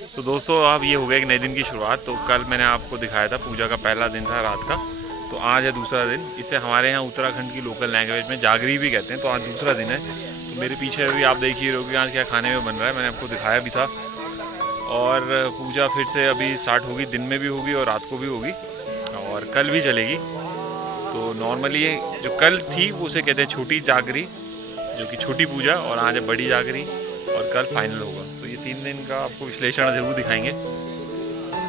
तो दोस्तों अब ये हो गया एक नए दिन की शुरुआत। तो कल मैंने आपको दिखाया था पूजा का पहला दिन था रात का, तो आज है दूसरा दिन। इसे हमारे यहाँ उत्तराखंड की लोकल लैंग्वेज में जागरी भी कहते हैं। तो आज दूसरा दिन है। तो मेरे पीछे भी आप देख ही रहे हो कि आज क्या खाने में बन रहा है, मैंने आपको दिखाया भी था। और पूजा फिर से अभी स्टार्ट होगी, दिन में भी होगी और रात को भी होगी और कल भी चलेगी। तो नॉर्मली ये जो कल थी वो उसे कहते हैं छोटी जागरी, जो कि छोटी पूजा, और आज है बड़ी जागरी और कल फाइनल होगा। तो ये 3 दिन का आपको विश्लेषण ज़रूर दिखाएंगे।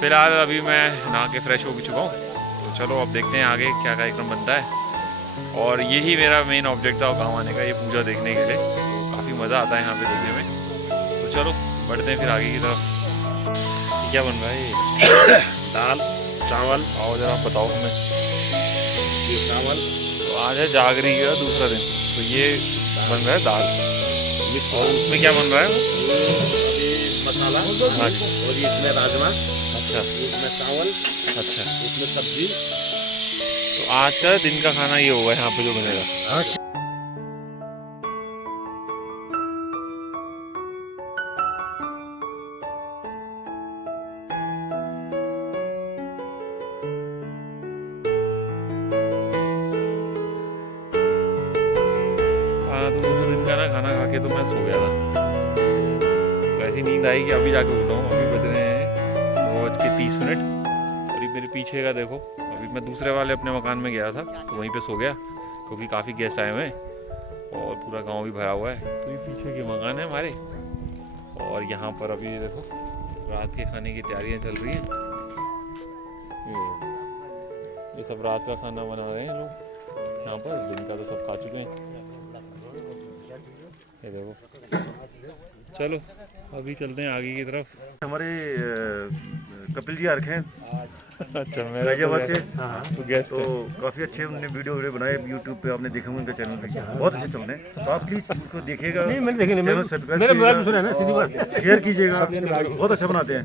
फिलहाल अभी मैं नहा के फ्रेश हो भी चुका हूँ, तो चलो अब देखते हैं आगे क्या कार्यक्रम बनता है। और यही मेरा मेन ऑब्जेक्ट था गाँव आने का, ये पूजा देखने के लिए। तो काफ़ी मज़ा आता है यहाँ पे देखने में। तो चलो बढ़ते हैं फिर आगे की तरफ। क्या बन रहा है ये? दाल चावल। आओ जरा बताओ हमें। ये चावल। तो आज है जागरी का दूसरा दिन, तो ये बन रहा है दाल। ये और उसमें क्या बन रहा है? ये मसाला। हाँ जी। और ये इसमें राजमा। अच्छा इसमें चावल। अच्छा। इसमें सब्जी। तो आज का दिन का खाना ये होगा यहाँ पे जो बनेगा। हाँ। हाँ, तो दूसरे दिन का ना खाना खा के तो मैं सो गया था। तो ऐसी नींद आई कि अभी जाके उठा हूँ। अभी बज रहे हैं 9:30। और ये मेरे पीछे का देखो, अभी मैं दूसरे वाले अपने मकान में गया था तो वहीं पे सो गया, क्योंकि काफ़ी गेस्ट आए हुए हैं और पूरा गांव भी भरा हुआ है। तो ये पीछे के मकान है हमारे। और यहाँ पर अभी ये देखो रात के खाने की तैयारियाँ चल रही हैं। ये सब रात का खाना बना रहे हैं लोग यहाँ पर। दिन का तो सब खा चुके हैं। ये देखो, चलो अभी चलते हैं आगे की तरफ। हमारे कपिल जी आ रखे हैं अच्छा, मेरा गाजियाबाद से। तो गेस्ट तो काफ़ी अच्छे उन्होंने वीडियो बनाए यूट्यूब पे, आपने देखे होंगे उनके चैनल पे, बहुत अच्छे चल रहे हैं। तो आप प्लीज़ उनको देखिएगा, चैनल सब्सक्राइब शेयर कीजिएगा, बहुत अच्छा बनाते हैं।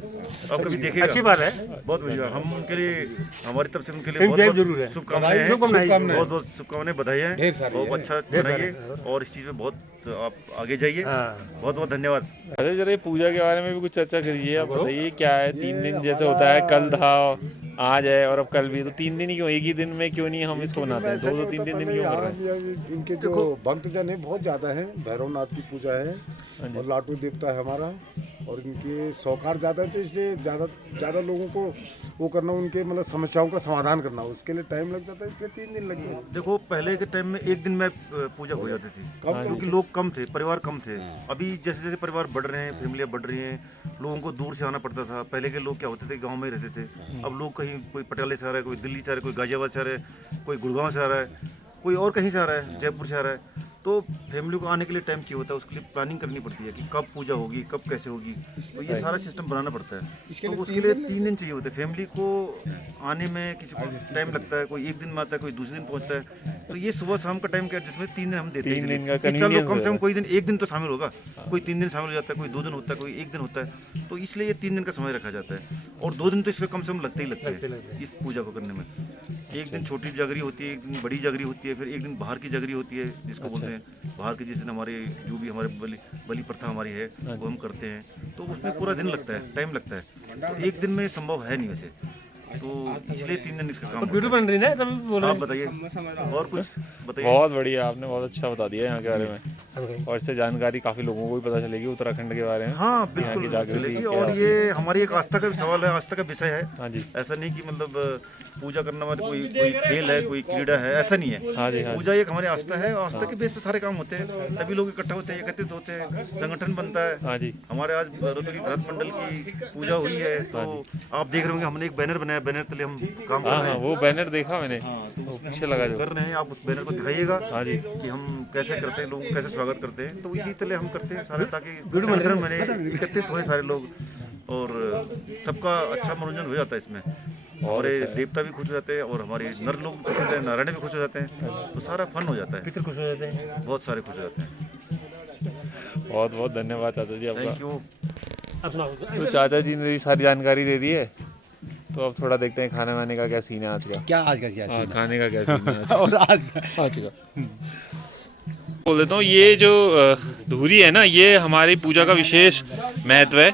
आप कभी देखिएगा, अच्छी बात है, बहुत बढ़िया। हम उनके लिए, हमारी तरफ से उनके लिए बहुत शुभकामनाएं हैं, बहुत बहुत शुभकामनाएं, बधाई है। बहुत अच्छा बनाइए और इस चीज़ में बहुत आप आगे जाइए। बहुत बहुत धन्यवाद। अरे जरा पूजा के बारे में भी कुछ चर्चा करिए। आप बताइए क्या है, 3 दिन जैसे होता है, कल था, आज है और अब कल भी। तो 3 दिन ही क्यों, एक ही दिन में क्यों नहीं हम इसको मनाते हैं? 2-2 3 दिन क्यों कर रहे हैं? इनके जो भक्तजन है बहुत ज़्यादा है। भैरवनाथ की पूजा है और लाटू देवता है हमारा, और इनके सौकार ज़्यादा है, तो इसलिए ज़्यादा लोगों को वो करना, उनके मतलब समस्याओं का समाधान करना, उसके लिए टाइम लग जाता है, इसलिए 3 दिन लग गए। देखो पहले के टाइम में एक दिन में पूजा हो जाती थी, क्योंकि लोग कम थे, परिवार कम थे। अभी जैसे जैसे परिवार बढ़ रहे हैं, फैमिलियाँ बढ़ रही हैं, लोगों को दूर से आना पड़ता था। पहले के लोग क्या होते थे, गांव में रहते थे। अब लोग कहीं, कोई पटियाले से आ रहा है, कोई दिल्ली से आ रहा है, कोई गाजियाबाद से आ रहा है, कोई गुड़गांव से आ रहा है, कोई और कहीं से आ रहा है, जयपुर से आ रहा है। तो फैमिली को आने के लिए टाइम चाहिए होता है, उसके लिए प्लानिंग करनी पड़ती है कि कब पूजा होगी, कब कैसे होगी। तो ये सारा सिस्टम बनाना पड़ता है। तो उसके लिए 3 दिन चाहिए होते हैं। फैमिली को आने में किसी को टाइम लगता है, कोई एक दिन में आता है, कोई दूसरे दिन पहुंचता है। तो ये सुबह शाम का टाइम का एडजस्टमेंट 3 दिन हम देते हैं। 3 दिन का चलो convenience कम से कम है। कोई दिन, एक दिन तो शामिल होगा, कोई 3 दिन शामिल हो जाता है, कोई 2 दिन होता है, कोई 1 दिन होता है। तो इसलिए ये 3 दिन का समय रखा जाता है। और 2 दिन तो इसमें कम से कम लगते ही लगते हैं इस पूजा को करने में। एक दिन छोटी जागरी होती है, एक दिन बड़ी जागरी होती है, फिर एक दिन बाहर की जागरी होती है, जिसको बोलते हैं बाहर की, जिस दिन हमारे जो भी हमारे बलि प्रथा हमारी है वो हम करते हैं। तो उसमें पूरा दिन लगता है, टाइम लगता है। तो एक दिन में संभव है नहीं वैसे, तो इसलिए 3 दिन इसका काम वीडियो बन रही है। आप बताइए और कुछ बताइए। बहुत बढ़िया, आपने बहुत अच्छा बता दिया यहाँ के बारे में, और इससे जानकारी काफ़ी लोगों को भी पता चलेगी उत्तराखंड के बारे में। हाँ बिल्कुल चलेगी। और ये हमारी एक आस्था का भी सवाल है, आस्था का विषय है। हाँ जी। ऐसा नहीं कि मतलब पूजा करने वाले कोई खेल है, कोई क्रीड़ा है, ऐसा नहीं है। हाँ जी, हाँ। पूजा एक हमारी आस्था है, और आस्था के बेस पे सारे काम होते हैं, तभी लोग इकट्ठा होते हैं, एकत्रित होते हैं, संगठन बनता है। हाँ जी। हमारे आज रोहतक भरत मंडल की पूजा हुई है, तो आप देख रहे होंगे हमने एक बैनर बनाया, बैनर तले हम काम कर हाँ रहे हाँ, हैं। वो बैनर देखा मैंने, वो पीछे लगा जो कर रहे हैं, आप उस बैनर को दिखाइएगा। हाँ जी। कि हम कैसे करते हैं, लोगों को कैसे स्वागत करते हैं। तो इसी तरह हम करते हैं सारे, ताकि संगठन बने, एकत्रित होए सारे लोग, और सबका अच्छा मनोरंजन हो जाता है इसमें। और ये देवता भी खुश हो जाते हैं, और हमारे नर लोग भी खुश हो जाते हैं, नारायण भी खुश हो जाते हैं। तो सारा फन हो जाता है, पितर खुश हो जाते हैं, बहुत सारे खुश हो जाते हैं। बहुत बहुत धन्यवाद चाचा जी आपका। Thank you. तो चाचा जी ने भी सारी जानकारी दे दी है, तो अब थोड़ा देखते हैं खाने वाने का क्या सीन है आज का। क्या आज का क्या हाँ, खाने का क्या सीन है और आज का बोल देता हूँ। ये जो धूरी है ना, ये हमारी पूजा का विशेष महत्व है।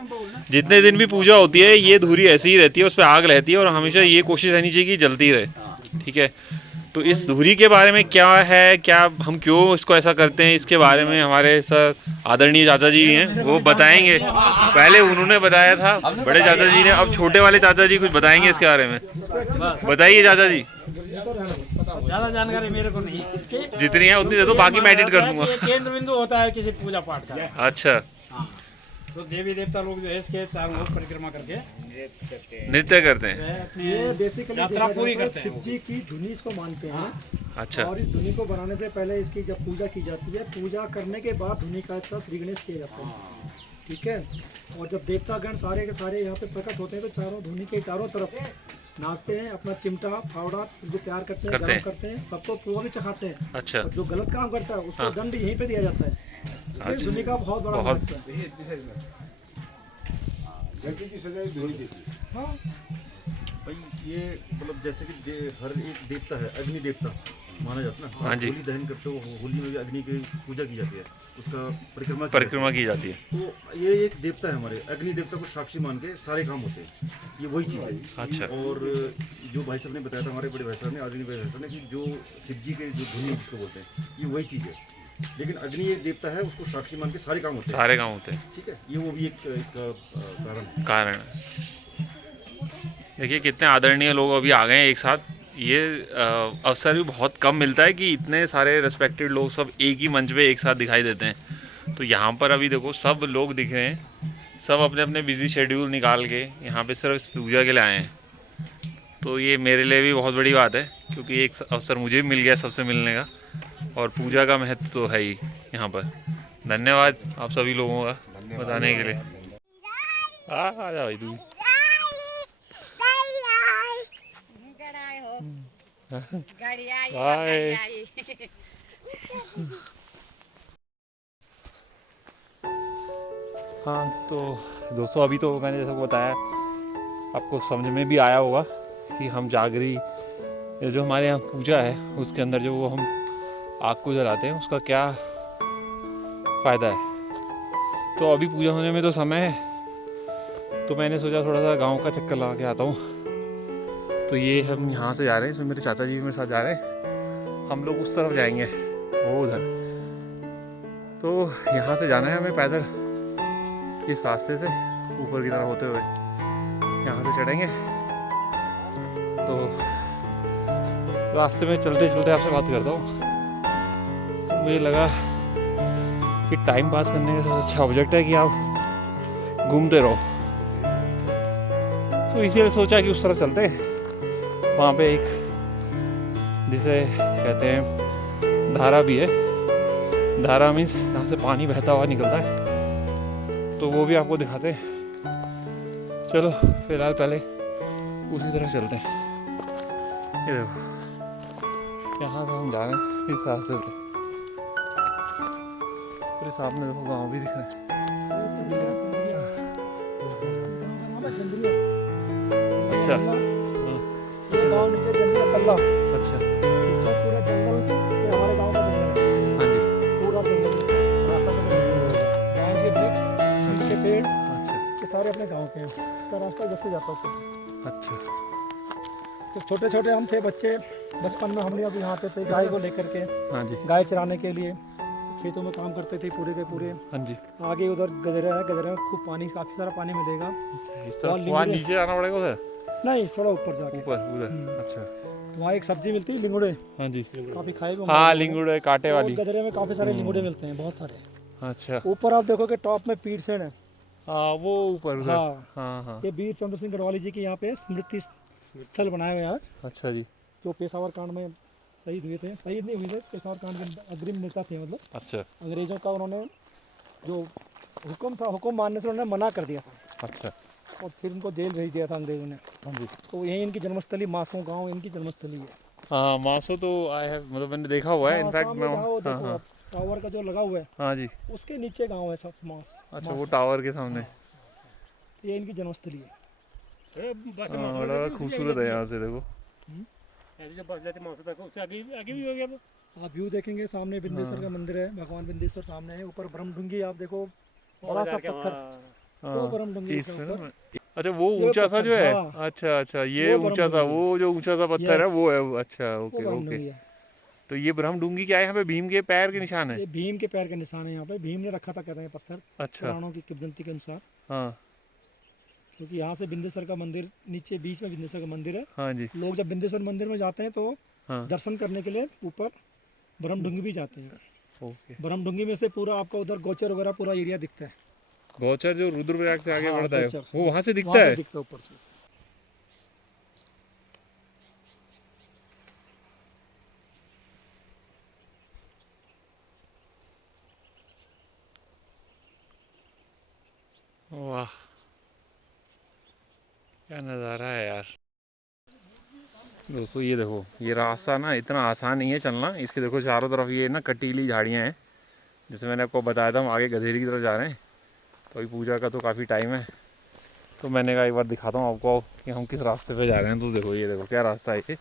जितने दिन भी पूजा होती है ये धूरी ऐसी ही रहती है, उस पर आग रहती है और हमेशा ये कोशिश रहनी चाहिए कि जलती रहे। ठीक है, तो इस धूरी के बारे में क्या है, क्या हम क्यों इसको ऐसा करते हैं, इसके बारे में हमारे सर आदरणीय चाचा जी हैं वो बताएंगे। पहले उन्होंने बताया था बड़े चाचा जी ने, अब छोटे वाले चाचा जी कुछ बताएंगे इसके बारे में। बताइए चाचा जी। ज्यादा जानकारी मेरे को नहीं है इसके, जितनी है उतनी दे दो, बाकी मैं एडिट कर दूंगा। ये केंद्र बिंदु होता है किसी पूजा पाठ का। अच्छा, तो देवी देवता लोग जो है इसके चारों ओर परिक्रमा करके नृत्य करते हैं। ये बेसिकली यात्रा पूरी करते हैं शिव जी की धुनी इसको मानते हैं। अच्छा, और इस धुनी को बनाने से पहले इसकी जब पूजा की जाती है, पूजा करने के बाद धुनी का इसका श्री गणेश किया जाता है। ठीक है, और जब देवतागण सारे के सारे यहाँ पे प्रकट होते हैं तो चारों धुनी के चारों तरफ नाचते हैं, अपना चिमटा फावड़ा जो तैयार करते हैं, गरम करते हैं, सबको पुआ भी चखाते हैं। अच्छा, और जो गलत काम करता है उसको दंड यहीं पे दिया जाता है। इसलिए धुनी का बहुत बड़ा महत्व है। लड़की की सजाई धुनी देती है। हाँ, भाई ये मतलब जैसे कि हर एक देवता है, अग्नि देवता माना जाता है ना। हाँ जी। होली दहन करते हो, होली में भी अग्नि की पूजा की जाती है, उसका परिक्रमा की जाती है। तो ये एक देवता है हमारे, अग्नि देवता को साक्षी मान के सारे काम होते हैं, ये वही चीज़ है। अच्छा, और जो भाई साहब ने बताया था, हमारे बड़े भाई साहब ने, आदरणीय भाई साहब ने, कि जो शिव जी के जो धुनी जिसको बोलते हैं ये वही चीज़ है। लेकिन अग्नि एक देवता है, उसको साक्षी मान के सारे काम होते हैं। सारे काम होते हैं। ठीक है, ये वो भी एक इसका कारण है। देखिए कितने आदरणीय लोग अभी आ गए हैं एक साथ। ये अवसर भी बहुत कम मिलता है कि इतने सारे रेस्पेक्टेड लोग सब एक ही मंच पे एक साथ दिखाई देते हैं। तो यहाँ पर अभी देखो सब लोग दिख रहे हैं, सब अपने अपने बिजी शेड्यूल निकाल के यहाँ पे सिर्फ इस पूजा के लिए आए हैं। तो ये मेरे लिए भी बहुत बड़ी बात है, क्योंकि एक अवसर मुझे भी मिल गया सबसे मिलने का, और पूजा का महत्व तो है ही यहाँ पर। धन्यवाद आप सभी लोगों का बताने के लिए। आ जा भाई तू। बाय। हाँ तो दोस्तों, अभी तो मैंने जैसा बताया आपको समझ में भी आया होगा कि हम जागरी, ये जो हमारे यहाँ पूजा है उसके अंदर जो वो हम आग को जलाते हैं उसका क्या फ़ायदा है। तो अभी पूजा होने में तो समय है, तो मैंने सोचा थोड़ा सा गांव का चक्कर लगा के आता हूँ। तो ये हम यहाँ से जा रहे हैं, इसमें मेरे चाचा जी भी मेरे साथ जा रहे हैं। हम लोग उस तरफ जाएंगे, वो उधर। तो यहाँ से जाना है हमें पैदल, इस रास्ते से ऊपर की तरफ होते हुए यहाँ से चढ़ेंगे। तो रास्ते में चलते चलते आपसे बात करता हूँ। तो मुझे लगा कि टाइम पास करने का सबसे अच्छा ऑब्जेक्ट है कि आप घूमते रहो, तो इसीलिए सोचा कि उस तरफ चलते हैं। वहाँ पे एक जिसे कहते हैं धारा भी है, धारा मीन्स यहाँ से पानी बहता हुआ निकलता है, तो वो भी आपको दिखाते हैं। चलो फिलहाल पहले उसी तरफ चलते हैं। ये देखो यहाँ से हम जा रहे हैं इस रास्ते से। पूरे सामने देखो गाँव भी दिख रहे हैं। अच्छा, गाँव नीचे जंगल कल्ला, अच्छा, पूरा जंगल ये हमारे गाँव का जंगल है। हाँ जी, पूरा जंगल रास्ता गाँव के वृक्ष के पेड़ अच्छा, ये सारे अपने गाँव के हैं। इसका रास्ता जैसे जाता है। अच्छा, तो छोटे छोटे हम थे बच्चे, बचपन में हम लोग यहाँ पे थे गाय को लेकर के, हाँ जी, गाय चराने के लिए खेतों में काम करते थे पूरे के पूरे। हाँ जी। आगे उधर गजरा है, गजरा में खूब पानी, काफ़ी सारा पानी मिलेगा। इस तरफ वहाँ नीचे आना पड़ेगा उधर, नहीं थोड़ा ऊपर जाके ऊपर उधर। अच्छा, तो वहाँ एक सब्जी मिलती है लिंगुड़े, हाँ जी, काफ़ी खाए हुए हाँ लिंगुड़े कांटे वाली। गजरे में काफ़ी सारे लिंगुड़े मिलते हैं, बहुत सारे। अच्छा, ऊपर आप देखोगे टॉप में पीरसेन है। हाँ वो ऊपर उधर। हाँ, हाँ हाँ, ये वीर चंद्र सिंह गढ़वाली जी के यहाँ पे स्मृति स्थल बनाए हुए हैं, अच्छा जी, जो पेशावर कांड में शहीद हुए थे। शहीद नहीं हुए थे, पेशावर कांड के अग्रिम नेता थे। मतलब अच्छा, अंग्रेजों का उन्होंने जो हुक्म था, हुक्म मानने से उन्होंने मना कर दिया था, अच्छा, और फिर उनको जेल भेज दिया था अंग्रेजों ने। हाँ जी। तो यही इनकी जन्मस्थली, मासों गांव इनकी जन्मस्थली है। हाँ मासो तो आई है, मतलब मैंने देखा हुआ है। हाँ, इनफैक्ट सामने मैं, जहाँ वो हाँ देखो हाँ, आप, टावर का जो लगा हुआ है हाँ जी, उसके नीचे गांव है सब मास। अच्छा वो टावर के सामने। ये इनकी जन्मस्थली है। हाँ, बड़ा खूबसूरत है यहाँ से देखो। आप व्यू देखेंगे, सामने बिंदेश्वर का मंदिर है, भगवान बिंदेश्वर सामने है। ऊपर ब्रह्मढुंगी आप देखो, बड़ा सा पत्थर, वो बरम डुंगी इसमें का ना अच्छा वो ये ऊंचा सा पत्थर, जो है हाँ। अच्छा अच्छा ये वो ऊंचा सा ब्रह्मडुंगी। वो जो ऊंचा सा पत्थर है Yes। वो है वो, अच्छा वो ओके बरम ओके। डुंगी है। तो ये ब्रह्मडुंगी क्या है यहाँ पे भीम के पैर के निशान है? ये भीम के पैर के निशान है यहाँ पे, भीम ने रखा था कहते हैं पत्थर अच्छा पुराणों की किंवदंती के अनुसार, हाँ क्योंकि यहाँ से बिंदेश्वर का मंदिर नीचे बीच में बिंदेश्वर का मंदिर है। हाँ जी लोग जब बिंदेश्वर मंदिर में जाते हैं तो हाँ दर्शन करने के लिए ऊपर बरमडुंगी भी जाते हैं। ओके। बरमडुंगी में से पूरा आपको उधर गोचर वगैरह पूरा एरिया दिखता है। गौचर जो रुद्रप्रयाग से आगे हाँ, बढ़ता है गोचर। वो वहाँ से दिखता वहाँ से है? दिखता है ऊपर से। वाह क्या नज़ारा है यार। दोस्तों ये देखो ये रास्ता ना इतना आसान नहीं है चलना, इसके देखो चारों तरफ ये ना कटीली झाड़ियाँ हैं। जैसे मैंने आपको बताया था हम आगे गधेरी की तरफ जा रहे हैं, तो अभी पूजा का तो काफ़ी टाइम है, तो मैंने कहा एक बार दिखाता हूँ आपको कि हम किस रास्ते पे जा रहे हैं। तो देखो ये देखो क्या रास्ता है, ये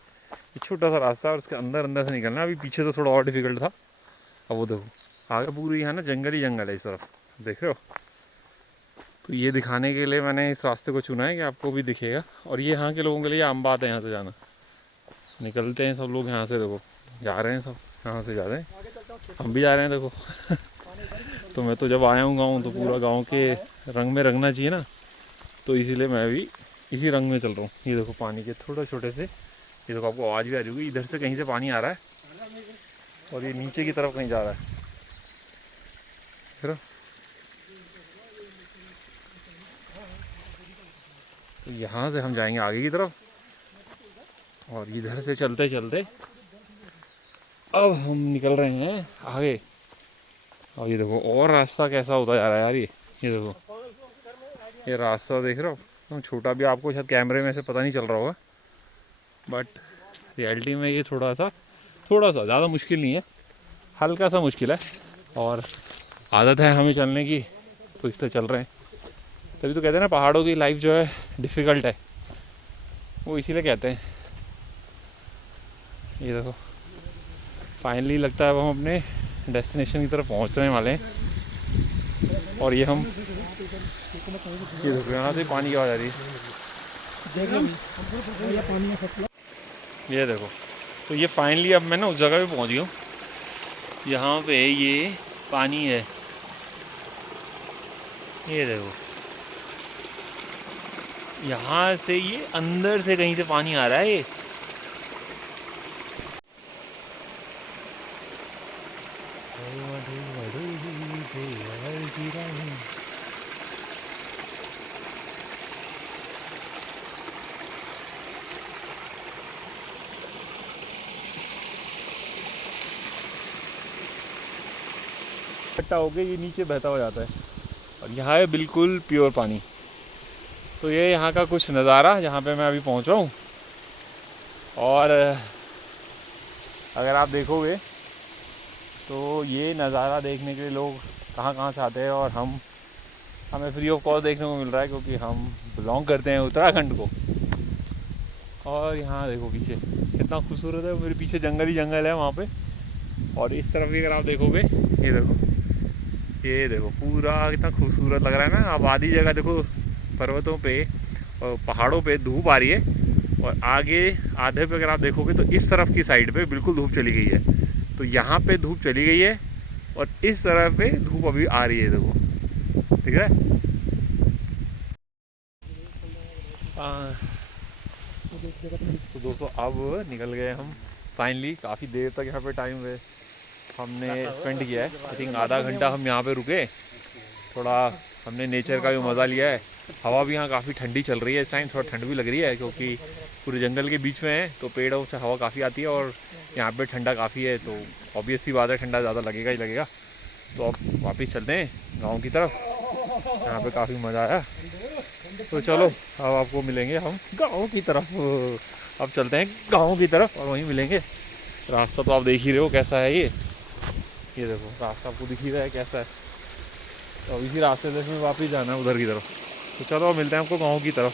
छोटा सा रास्ता है और उसके अंदर अंदर से निकलना। अभी पीछे तो थोड़ा और डिफिकल्ट था, अब वो देखो आगे पूरी यहाँ ना जंगल ही जंगल है इस तरफ, देख रहे हो। तो ये दिखाने के लिए मैंने इस रास्ते को चुना है कि आपको भी दिखेगा, और ये यहाँ के लोगों के लिए आम बात है यहाँ से जाना। निकलते हैं सब लोग यहाँ से, देखो जा रहे हैं सब यहाँ से जा रहे हैं, हम भी जा रहे हैं देखो। तो मैं तो जब आया हूँ गाँव तो पूरा गाँव के रंग में रंगना चाहिए ना, तो इसीलिए मैं भी इसी रंग में चल रहा हूँ। ये देखो पानी के थोड़े छोटे से, ये देखो आपको आवाज़ भी आ रही होगी, इधर से कहीं से पानी आ रहा है और ये नीचे की तरफ कहीं जा रहा है, फिर तो यहाँ से हम जाएंगे आगे की तरफ, और इधर से चलते चलते अब हम निकल रहे हैं आगे। और ये देखो और रास्ता कैसा होता जा रहा है यार, ये देखो ये रास्ता देख रहे हो, तो छोटा भी आपको शायद कैमरे में से पता नहीं चल रहा होगा, बट रियलिटी में ये थोड़ा सा ज़्यादा मुश्किल नहीं है, हल्का सा मुश्किल है, और आदत है हमें चलने की तो इससे चल रहे हैं। तभी तो कहते हैं ना पहाड़ों की लाइफ जो है डिफ़िकल्ट है, वो इसीलिए कहते हैं। ये देखो फाइनली लगता है अब हम अपने डेस्टिनेशन की तरफ पहुंचने वाले हैं, और ये हम ये देखो यहाँ से पानी की आवाज़ आ रही है, पानी है फसला। ये देखो। तो ये फाइनली अब मैं ना उस जगह पे पहुंच गया हूँ, यहाँ पे ये पानी है, ये देखो यहाँ से ये अंदर से कहीं से पानी आ रहा है ये। इकट्ठा होके ये नीचे बहता हो जाता है, और यहाँ है बिल्कुल प्योर पानी। तो ये यहाँ का कुछ नज़ारा जहाँ पे मैं अभी पहुँच रहा हूँ, और अगर आप देखोगे तो ये नज़ारा देखने के लिए लोग कहाँ कहाँ से आते हैं, और हमें फ्री ऑफ कॉस्ट देखने को मिल रहा है क्योंकि हम बिलोंग करते हैं उत्तराखंड को। और यहाँ देखो पीछे कितना खूबसूरत है, मेरे पीछे जंगल ही जंगल है वहाँ पे, और इस तरफ भी अगर आप देखोगे ये देखो पूरा कितना खूबसूरत लग रहा है ना। अब आधी जगह देखो पर्वतों पे और पहाड़ों पे धूप आ रही है, और आगे आधे पे अगर आप देखोगे तो इस तरफ की साइड पे बिल्कुल धूप चली गई है। तो यहाँ पे धूप चली गई है और इस तरफ पे धूप अभी आ रही है, देखो ठीक है। तो दोस्तों अब निकल गए हम फाइनली, काफ़ी देर तक यहाँ पे टाइम हमने स्पेंड किया है। आई थिंक आधा घंटा हम यहाँ पे रुके, थोड़ा हमने नेचर का भी मज़ा लिया है। हवा भी यहाँ काफ़ी ठंडी चल रही है इस टाइम, थोड़ा ठंड भी लग रही है क्योंकि पूरे जंगल के बीच में है, तो पेड़ों से हवा काफ़ी आती है और यहाँ पे ठंडा काफ़ी है, तो ऑब्वियस सी बात है ठंडा ज़्यादा लगेगा ही लगेगा। तो अब वापस चलते हैं गाँव की तरफ, यहाँ पे काफ़ी मज़ा आया। तो चलो अब आपको मिलेंगे हम गाँव की तरफ, अब चलते हैं गाँव की तरफ और वहीं मिलेंगे। रास्ता तो आप देख ही रहे हो कैसा है, ये देखो रास्ता आपको दिख ही रहा है कैसा है, तो इसी रास्ते से हमें वापस जाना है उधर की तरफ। तो चलो मिलते हैं आपको गाँव की तरफ।